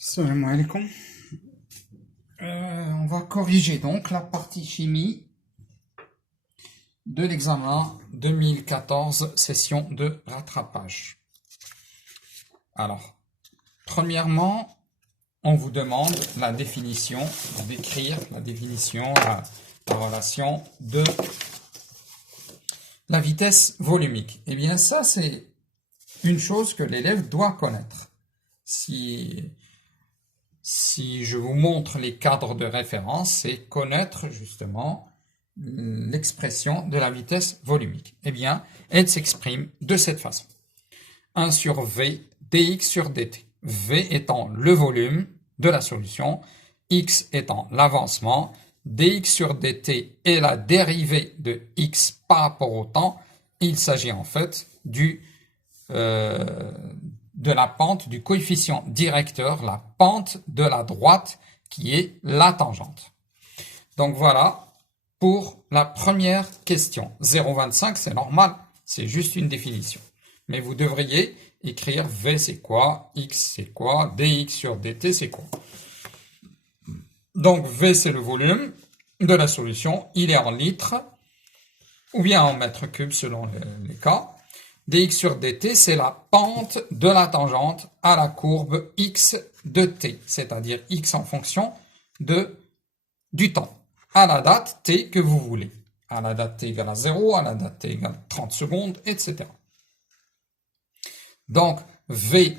Salam alaikum. On va corriger donc la partie chimie de l'examen 2014, session de rattrapage. Alors, premièrement, on vous demande la définition, d'écrire la définition, la relation de la vitesse volumique. Eh bien, ça, c'est une chose que l'élève doit connaître. Si je vous montre les cadres de référence, c'est connaître justement l'expression de la vitesse volumique. Eh bien, elle s'exprime de cette façon. 1 sur V dx sur dt. V étant le volume de la solution, x étant l'avancement, dx sur dt est la dérivée de x par rapport au temps. Il s'agit en fait de la pente du coefficient directeur, la pente de la droite qui est la tangente. Donc voilà pour la première question. 0,25 c'est normal, c'est juste une définition. Mais vous devriez écrire V c'est quoi, X c'est quoi, dx sur dt c'est quoi. Donc V c'est le volume de la solution, il est en litres ou bien en mètres cubes selon les cas. Dx sur dt, c'est la pente de la tangente à la courbe x de t, c'est-à-dire x en fonction du temps, à la date t que vous voulez. À la date t égale à 0, à la date t égale 30 secondes, etc. Donc, V,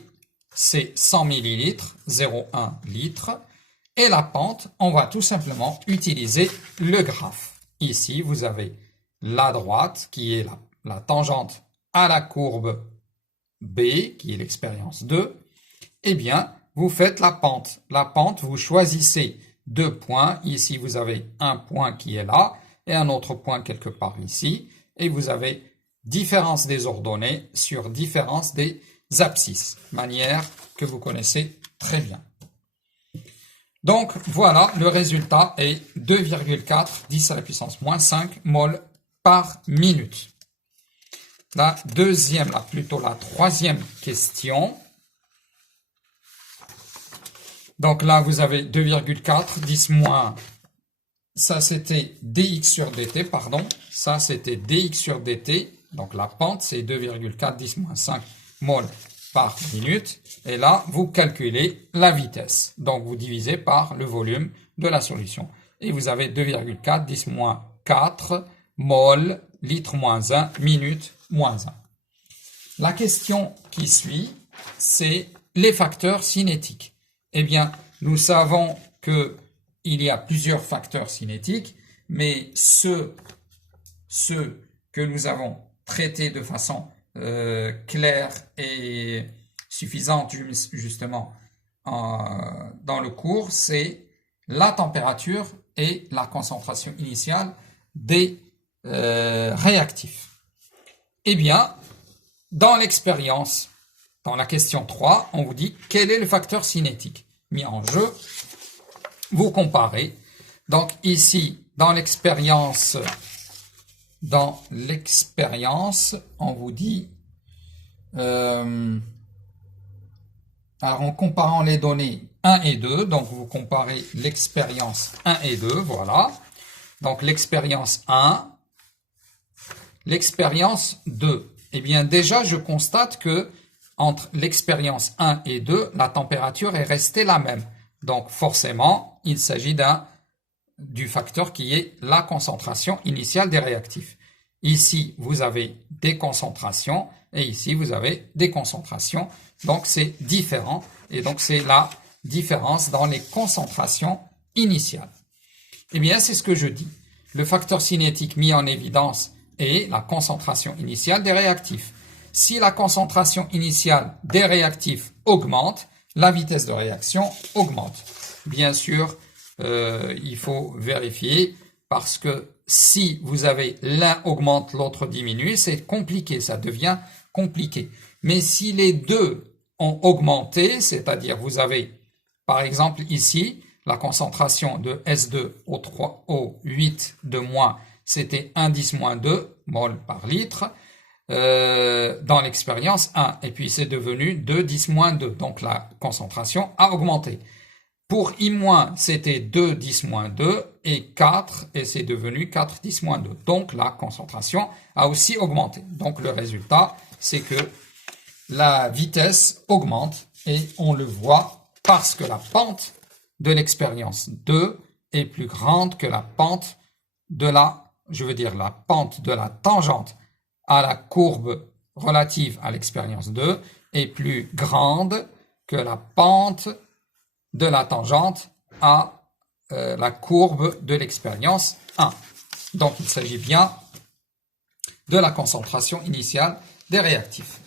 c'est 100 millilitres, 0,1 litre. Et la pente, on va tout simplement utiliser le graphe. Ici, vous avez la droite, qui est la tangente à la courbe B, qui est l'expérience 2, eh bien, vous faites la pente. La pente, vous choisissez deux points. Ici, vous avez un point qui est là et un autre point quelque part ici. Et vous avez différence des ordonnées sur différence des abscisses, manière que vous connaissez très bien. Donc, voilà, le résultat est 2,4 10 à la puissance moins 5 mol par minute. La troisième question. Donc là, vous avez 2,4, 10 moins, ça c'était dx sur dt, pardon, ça c'était dx sur dt, donc la pente c'est 2,4, 10 moins 5 mol par minute, et là, vous calculez la vitesse, donc vous divisez par le volume de la solution, et vous avez 2,4, 10 moins 4 mol, litre moins 1, minute moins 1. La question qui suit, c'est les facteurs cinétiques. Eh bien, nous savons qu'il y a plusieurs facteurs cinétiques, mais ceux que nous avons traités de façon claire et suffisante, justement, dans le cours, c'est la température et la concentration initiale des réactifs. Eh bien, dans l'expérience, dans la question 3, on vous dit quel est le facteur cinétique mis en jeu. Vous comparez. Donc ici, dans l'expérience, on vous dit, alors en comparant les données 1 et 2, donc vous comparez l'expérience 1 et 2, voilà. Donc l'expérience 1, l'expérience 2. Eh bien, déjà, je constate que entre l'expérience 1 et 2, la température est restée la même. Donc, forcément, il s'agit du facteur qui est la concentration initiale des réactifs. Ici, vous avez des concentrations et ici, vous avez des concentrations. Donc, c'est différent et donc, c'est la différence dans les concentrations initiales. Eh bien, c'est ce que je dis. Le facteur cinétique mis en évidence et la concentration initiale des réactifs. Si la concentration initiale des réactifs augmente, la vitesse de réaction augmente. Bien sûr, il faut vérifier parce que si vous avez l'un augmente, l'autre diminue, c'est compliqué, ça devient compliqué. Mais si les deux ont augmenté, c'est-à-dire vous avez, par exemple ici, la concentration de S2 au 8 de moins, c'était 1,10 moins 2 mol par litre. dans l'expérience 1. Et puis c'est devenu 2, 10, moins 2. Donc la concentration a augmenté. Pour I-, c'était 2, 10, moins 2 et 4, et c'est devenu 4, 10, moins 2. Donc la concentration a aussi augmenté. Donc le résultat, c'est que la vitesse augmente et on le voit parce que la pente de l'expérience 2 est plus grande que la pente de la pente de la tangente à la courbe relative à l'expérience 2 est plus grande que la pente de la tangente à la courbe de l'expérience 1. Donc il s'agit bien de la concentration initiale des réactifs.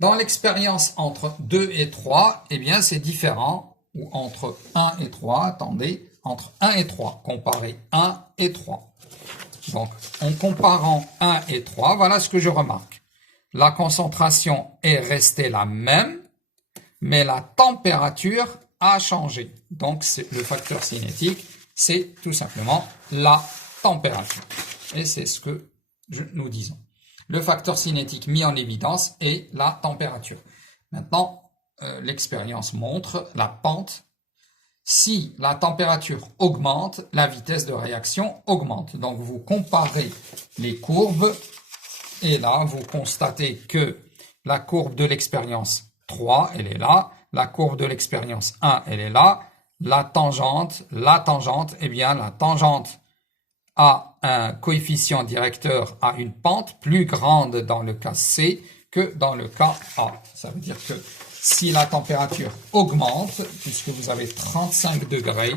Dans l'expérience entre 2 et 3, eh bien c'est différent, ou entre 1 et 3, attendez, entre 1 et 3, comparez 1 et 3. Donc, en comparant 1 et 3, voilà ce que je remarque. La concentration est restée la même, mais la température a changé. Donc, le facteur cinétique, c'est tout simplement la température. Et c'est ce que nous disons. Le facteur cinétique mis en évidence est la température. Maintenant, l'expérience montre la pente. Si la température augmente, la vitesse de réaction augmente. Donc, vous comparez les courbes et là, vous constatez que la courbe de l'expérience 3, elle est là. La courbe de l'expérience 1, elle est là. La tangente, eh bien, la tangente a un coefficient directeur à une pente plus grande dans le cas C que dans le cas A. Ça veut dire que si la température augmente, puisque vous avez 35 degrés,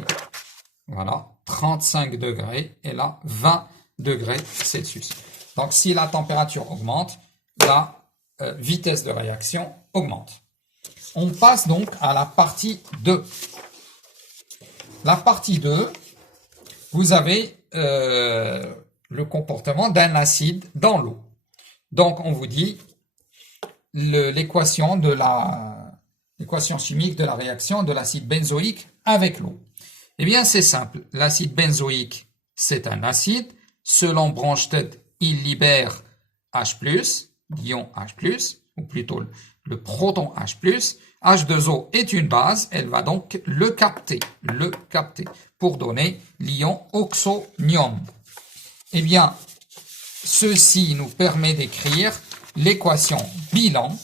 voilà, 35 degrés, et là, 20 degrés Celsius. Donc, si la température augmente, la vitesse de réaction augmente. On passe donc à la partie 2. La partie 2, vous avez le comportement d'un acide dans l'eau. Donc, on vous dit l'équation chimique de la réaction de l'acide benzoïque avec l'eau. Eh bien, c'est simple. L'acide benzoïque, c'est un acide. Selon Bronsted, il libère H+, l'ion H+, ou plutôt le proton H+. H2O est une base, elle va donc le capter pour donner l'ion oxonium. Eh bien, ceci nous permet d'écrire l'équation bilan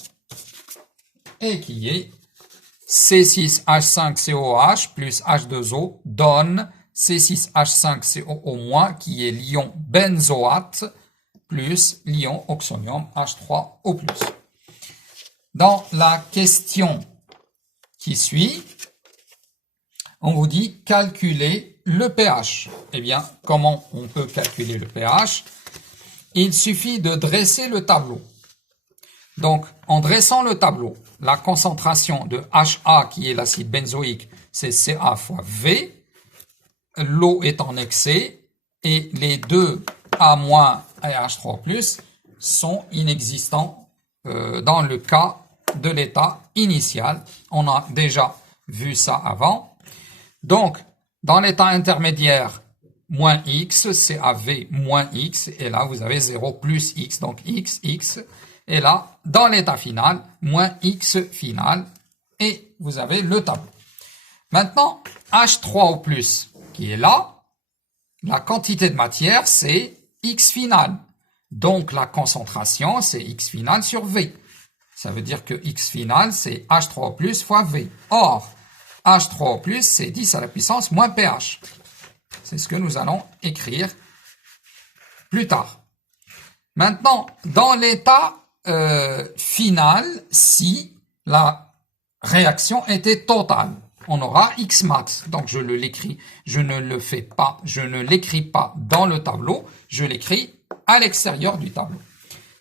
et qui est C6H5COH plus H2O donne C6H5COO- qui est l'ion benzoate plus l'ion oxonium H3O+. Dans la question qui suit, on vous dit calculer le pH. Eh bien, comment on peut calculer le pH? Il suffit de dresser le tableau. Donc, en dressant le tableau, la concentration de HA, qui est l'acide benzoïque, c'est Ca fois V. L'eau est en excès et les deux A- et H3+, sont inexistants dans le cas de l'état initial. On a déjà vu ça avant. Donc, dans l'état intermédiaire, moins X, CaV moins X, et là vous avez 0 plus X, donc X, X. Et là, dans l'état final, moins X final, et vous avez le tableau. Maintenant, H3O+, qui est là, la quantité de matière, c'est X final. Donc, la concentration, c'est X final sur V. Ça veut dire que X final, c'est H3O+ fois V. Or, H3O+, c'est 10 à la puissance moins pH. C'est ce que nous allons écrire plus tard. Maintenant, dans l'état final, si la réaction était totale, on aura X max. Donc, je l'écris, je ne l'écris pas dans le tableau, je l'écris à l'extérieur du tableau.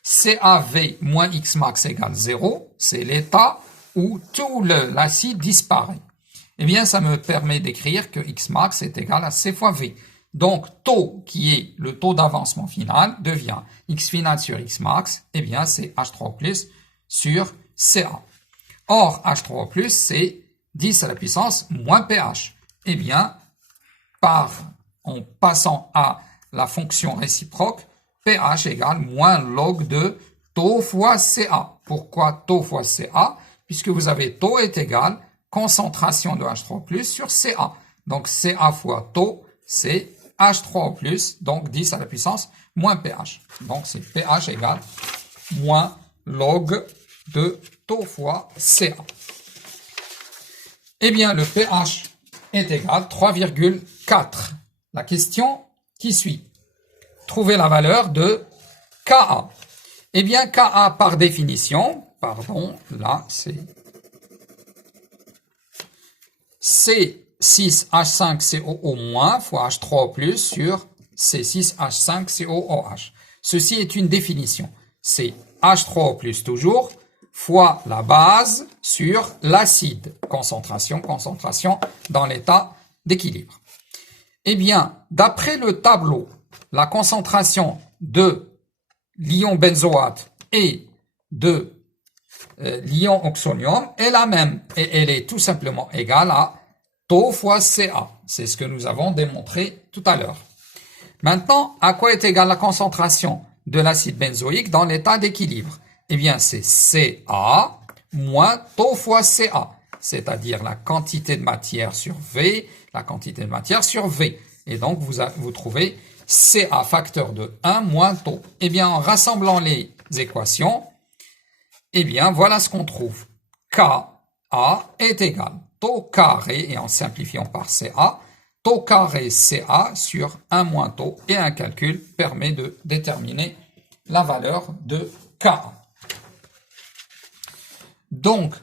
CaV moins X max égale 0, c'est l'état où tout l'acide disparaît. Eh bien, ça me permet d'écrire que X max est égal à C fois V. Donc, taux, qui est le taux d'avancement final, devient X final sur X max, eh bien, c'est H3O+ sur Ca. Or, H3O+, c'est 10 à la puissance moins pH. Eh bien, en passant à la fonction réciproque, pH égale moins log de taux fois Ca. Pourquoi taux fois Ca? Puisque vous avez taux est égal concentration de H3+, sur Ca. Donc Ca fois taux, c'est H3+, donc 10 à la puissance moins pH. Donc c'est pH égale moins log de taux fois Ca. Eh bien, le pH est égal 3,4. La question qui suit. Trouvez la valeur de Ka. Eh bien, Ka par définition, pardon, là c'est C6H5COO- fois H3O+ sur C6H5COOH. Ceci est une définition. C'est H3O+ toujours fois la base sur l'acide. Concentration dans l'état d'équilibre. Eh bien, d'après le tableau, la concentration de l'ion benzoate et de l'ion oxonium est la même et elle est tout simplement égale à taux fois Ca. C'est ce que nous avons démontré tout à l'heure. Maintenant, à quoi est égale la concentration de l'acide benzoïque dans l'état d'équilibre? Eh bien, c'est Ca moins taux fois Ca, c'est-à-dire la quantité de matière sur V, la quantité de matière sur V. Et donc, vous trouvez Ca facteur de 1 moins taux. Eh bien, en rassemblant les équations, eh bien, voilà ce qu'on trouve. Ka est égal taux carré, et en simplifiant par Ca, taux carré Ca sur 1 moins taux, et un calcul permet de déterminer la valeur de Ka. Donc,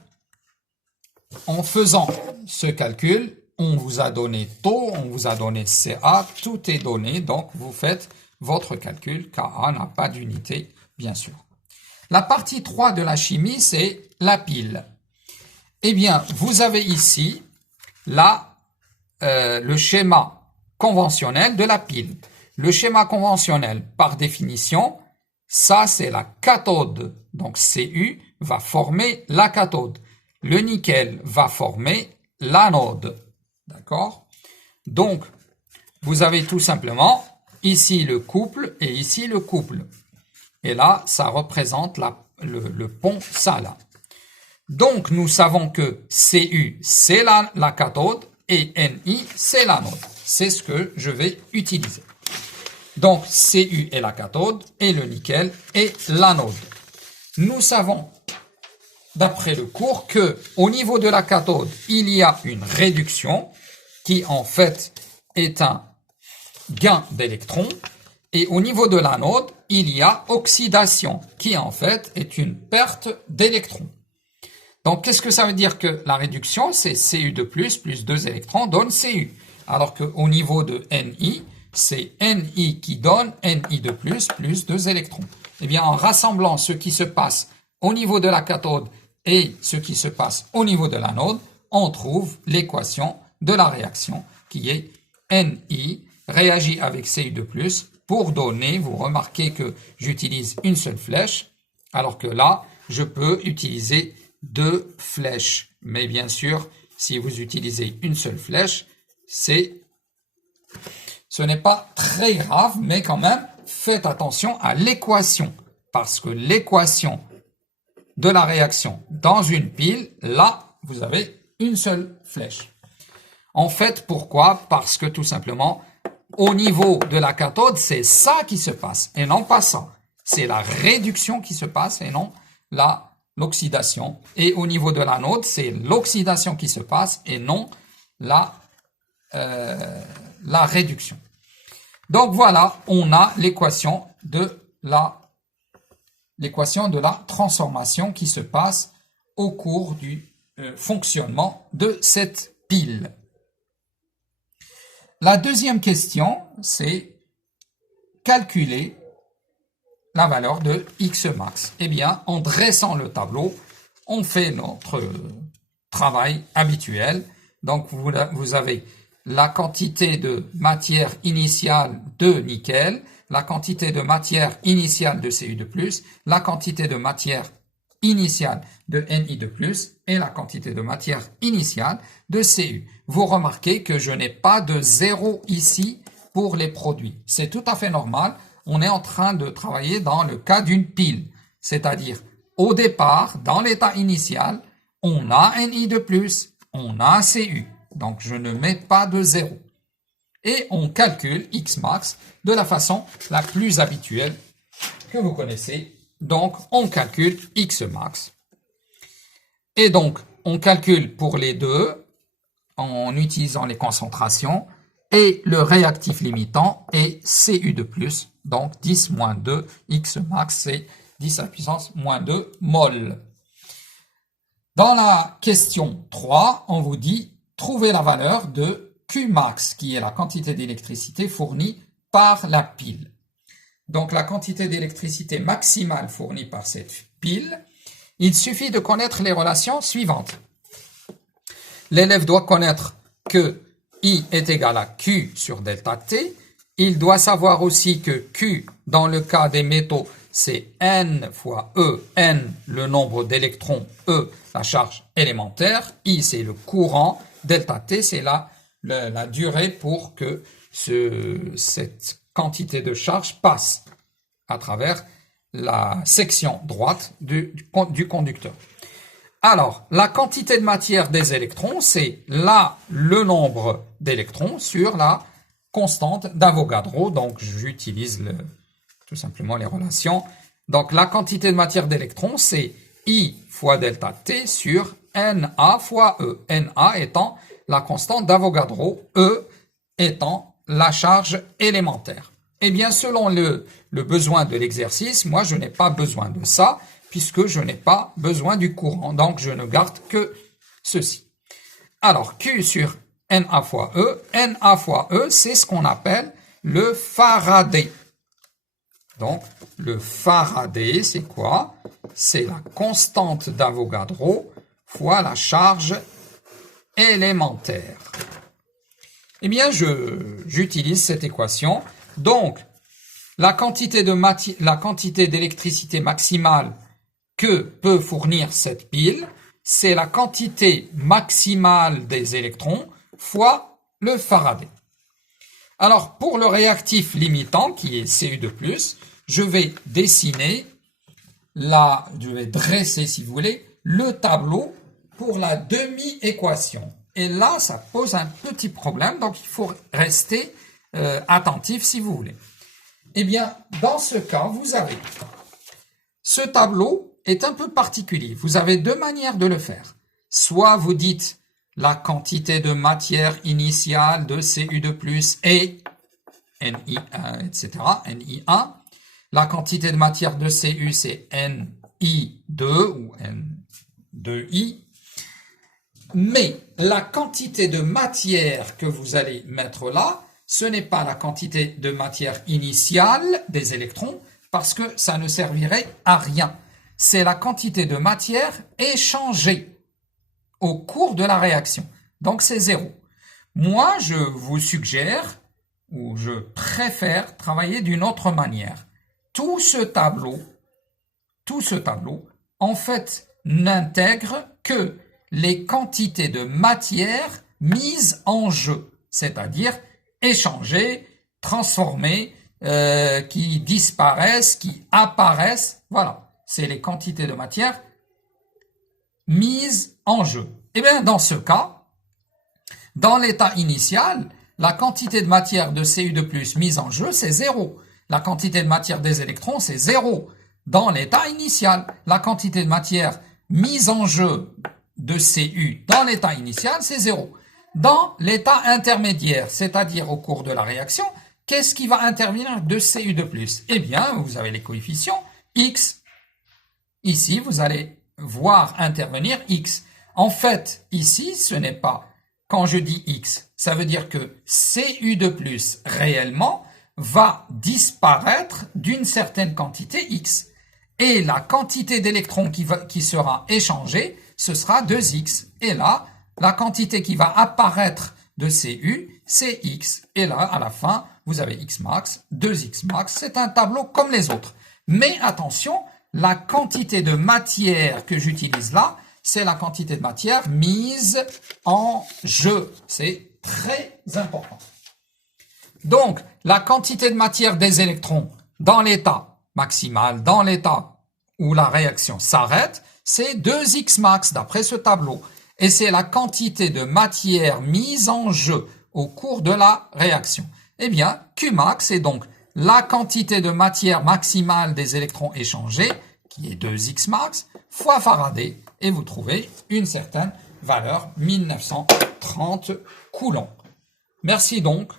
en faisant ce calcul, on vous a donné taux, on vous a donné Ca, tout est donné, donc vous faites votre calcul. Ka n'a pas d'unité, bien sûr. La partie 3 de la chimie, c'est la pile. Eh bien, vous avez ici le schéma conventionnel de la pile. Le schéma conventionnel, par définition, ça c'est la cathode. Donc Cu va former la cathode. Le nickel va former l'anode. D'accord? Donc, vous avez tout simplement ici le couple et ici le couple. Et là, ça représente le pont Sala. Donc, nous savons que Cu, c'est la cathode et Ni, c'est l'anode. C'est ce que je vais utiliser. Donc, Cu est la cathode et le nickel est l'anode. Nous savons, d'après le cours, que au niveau de la cathode, il y a une réduction qui, en fait, est un gain d'électrons. Et au niveau de l'anode, il y a oxydation, qui en fait est une perte d'électrons. Donc, qu'est-ce que ça veut dire que la réduction, c'est Cu de plus 2 électrons donne Cu. Alors qu'au niveau de Ni, c'est Ni qui donne Ni de plus 2 électrons. Eh bien, en rassemblant ce qui se passe au niveau de la cathode et ce qui se passe au niveau de l'anode, on trouve l'équation de la réaction qui est Ni réagit avec Cu de plus pour donner, vous remarquez que j'utilise une seule flèche, alors que là, je peux utiliser 2 flèches. Mais bien sûr, si vous utilisez une seule flèche, ce n'est pas très grave, mais quand même, faites attention à l'équation, parce que l'équation de la réaction dans une pile, là, vous avez une seule flèche. En fait, pourquoi? Parce que tout simplement, au niveau de la cathode, c'est ça qui se passe, et non pas ça. C'est la réduction qui se passe, et non l'oxydation. Et au niveau de l'anode, c'est l'oxydation qui se passe, et non la réduction. Donc voilà, on a l'équation de la transformation qui se passe au cours du fonctionnement de cette pile. La deuxième question, c'est calculer la valeur de X max. Eh bien, en dressant le tableau, on fait notre travail habituel. Donc, vous avez la quantité de matière initiale de nickel, la quantité de matière initiale de Cu de plus, la quantité de matière initiale de Ni de plus et la quantité de matière initiale de Cu. Vous remarquez que je n'ai pas de zéro ici pour les produits. C'est tout à fait normal. On est en train de travailler dans le cas d'une pile. C'est-à-dire, au départ, dans l'état initial, on a Ni de plus, on a Cu. Donc, je ne mets pas de 0. Et on calcule X max de la façon la plus habituelle que vous connaissez. Donc, on calcule X max. Et donc, on calcule pour les deux en utilisant les concentrations. Et le réactif limitant est Cu de plus. Donc, 10 moins 2, X max, c'est 10 à la puissance moins 2 mol. Dans la question 3, on vous dit trouver la valeur de Q max, qui est la quantité d'électricité fournie par la pile. Donc, la quantité d'électricité maximale fournie par cette pile, il suffit de connaître les relations suivantes. L'élève doit connaître que I est égal à Q sur delta T. Il doit savoir aussi que Q, dans le cas des métaux, c'est N fois E, N, le nombre d'électrons, E, la charge élémentaire, I, c'est le courant, delta T, c'est la durée pour que cette quantité de charge passe à travers la section droite du conducteur. Alors, la quantité de matière des électrons, c'est là le nombre d'électrons sur la constante d'Avogadro. Donc, j'utilise tout simplement les relations. Donc, la quantité de matière d'électrons, c'est I fois delta T sur Na fois E. Na étant la constante d'Avogadro, E étant la charge élémentaire. Eh bien, selon le besoin de l'exercice, moi, je n'ai pas besoin de ça, puisque je n'ai pas besoin du courant. Donc, je ne garde que ceci. Alors, Q sur Na fois E, c'est ce qu'on appelle le Faraday. Donc, le Faraday, c'est quoi? C'est la constante d'Avogadro fois la charge élémentaire. Eh bien, j'utilise cette équation. Donc, la quantité d'électricité maximale que peut fournir cette pile, c'est la quantité maximale des électrons fois le Faraday. Alors, pour le réactif limitant, qui est Cu de plus, je vais dresser, si vous voulez, le tableau pour la demi-équation. Et là, ça pose un petit problème, donc il faut rester attentif si vous voulez. Eh bien, dans ce cas, vous avez ce tableau est un peu particulier. Vous avez deux manières de le faire. Soit vous dites la quantité de matière initiale de Cu de plus est Ni1, etc., Ni1. La quantité de matière de Cu, c'est Ni2 ou N2I. Mais la quantité de matière que vous allez mettre là, ce n'est pas la quantité de matière initiale des électrons, parce que ça ne servirait à rien. C'est la quantité de matière échangée au cours de la réaction. Donc c'est 0. Moi, je vous suggère, ou je préfère travailler d'une autre manière. Tout ce tableau, en fait, n'intègre que les quantités de matière mises en jeu, c'est-à-dire échangées, transformées, qui disparaissent, qui apparaissent. Voilà, c'est les quantités de matière mises en jeu. Eh bien, dans ce cas, dans l'état initial, la quantité de matière de Cu de plus mise en jeu, c'est 0. La quantité de matière des électrons, c'est 0. Dans l'état initial, la quantité de matière mise en jeu de Cu dans l'état initial, c'est 0. Dans l'état intermédiaire, c'est-à-dire au cours de la réaction, qu'est-ce qui va intervenir de Cu de plus? Eh bien, vous avez les coefficients X. Ici, vous allez voir intervenir X. En fait, ici, ce n'est pas, quand je dis X, ça veut dire que Cu de plus, réellement, va disparaître d'une certaine quantité X. Et la quantité d'électrons qui sera échangée, ce sera 2X. Et là, la quantité qui va apparaître de Cu, c'est X. Et là, à la fin, vous avez X max, 2X max. C'est un tableau comme les autres. Mais attention, la quantité de matière que j'utilise là, c'est la quantité de matière mise en jeu. C'est très important. Donc, la quantité de matière des électrons dans l'état maximal, dans l'état où la réaction s'arrête, c'est 2x max d'après ce tableau. Et c'est la quantité de matière mise en jeu au cours de la réaction. Eh bien, Qmax est donc la quantité de matière maximale des électrons échangés, qui est 2x max, fois Faraday, et vous trouvez une certaine valeur 1930 coulombs. Merci donc